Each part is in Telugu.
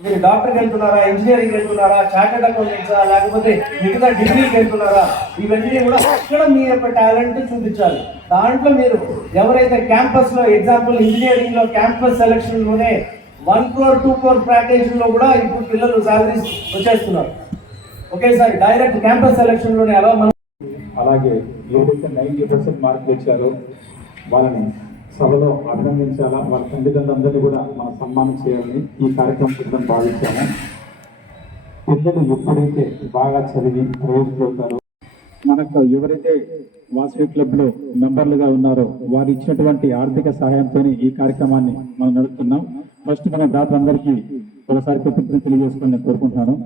మీరు డాక్టర్కి వెళ్తున్నారా, ఇంజనీరింగ్ వెళ్తున్నారా, చార్టెడ్ అకౌంటెంట్సా, లేకపోతే మిగతా డిగ్రీకి వెళ్తున్నారా, ఇవన్నీ కూడా అక్కడ మీ యొక్క టాలెంట్ చూపించాలి. దాంట్లో మీరు ఎవరైతే క్యాంపస్లో ఎగ్జాంపుల్ ఇంజనీరింగ్లో క్యాంపస్ సెలక్షన్లోనే 1 crore 2 crore ప్యాకేజీలో కూడా ఇప్పుడు పిల్లలు సాలరీస్ వచ్చేస్తున్నారు. ఒకేసారి డైరెక్ట్ క్యాంపస్ సెలక్షన్లోనే అలా మనం అలాగే ఎవరైతే 90% మార్కులు వచ్చారో వాళ్ళని సభలో అభినందించాలా, వాళ్ళ తల్లిదండ్రులందరినీ కూడా మనం సన్మానం చేయాలని ఈ కార్యక్రమం సిద్ధం భావించాము. పిల్లలు ఎప్పుడైతే బాగా చదివి ప్రయోజకులు అవుతారో, మనకు ఎవరైతే వాసవి క్లబ్లో మెంబర్లుగా ఉన్నారో వారు ఇచ్చినటువంటి ఆర్థిక సహాయంతో ఈ కార్యక్రమాన్ని మనం నడుపుతున్నాం. ఫస్ట్ మన దాతలందరికీ ఒకసారి కృతజ్ఞతలు తెలియజేసుకొని నేను కోరుకుంటున్నాను.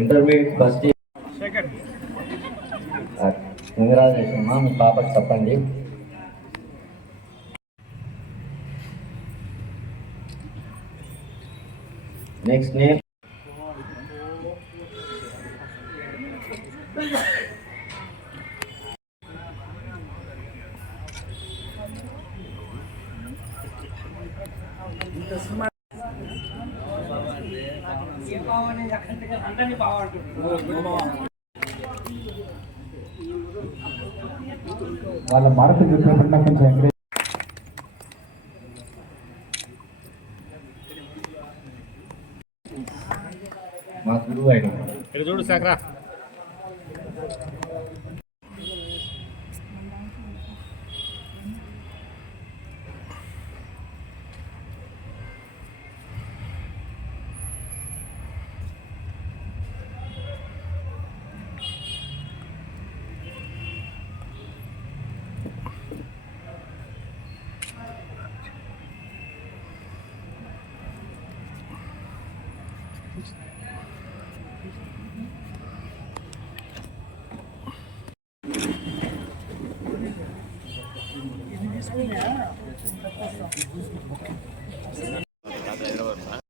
ఇంటర్మీడియట్ ఫస్ట్ కంగ్రాచులేషన్ అమ్మా, మీ పాపకి చెప్పండి. నెక్స్ట్ నేమ్ వాళ్ళ మార్కులు చెప్పినప్పుడు నాకు కొంచెం ఎంకరేజ్. మా గురువు అయిన చూడు సాకరా